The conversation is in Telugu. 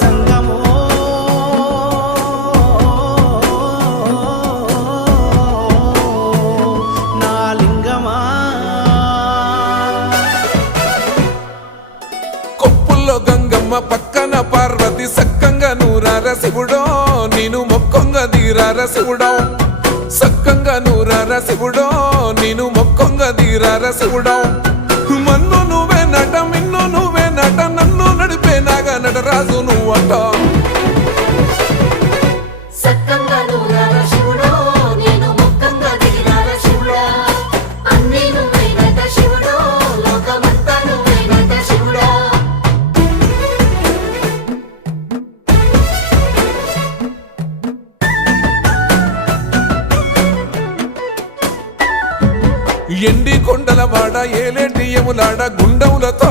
జంగమో నా లింగమా కొప్పుల్లో గంగమ్మ పక్కన పార్వతి సక్కంగా నూరార శివుడో నేను మొక్కంగా దీరార శివుడో సక్కంగా నూరార శివుడో నేను మొక్కంగా దీరార శివుడో మన్ను నువ్వే నట మిన్ను నువ్వే నట నన్ను నడిపే నాగా నటరాజు నువ్వంట సక్కంగా నూరార శివుడో నేను మొక్కంగా దిగిరార శివుడా అన్నీ నువ్వేనట శివుడో లోకమంతా నువ్వేనట శివుడా ఎండి కొండల వాడ ఏలేటి యములాడ గుండములతో